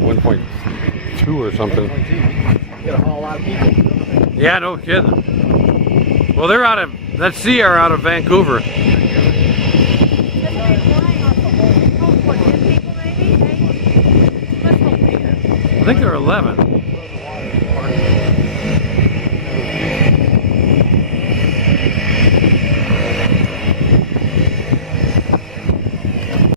like 1.2 or something. Get a whole lot of people. Yeah, no kidding. Well, they're out of, that's Seair out of Vancouver. I think they're 11.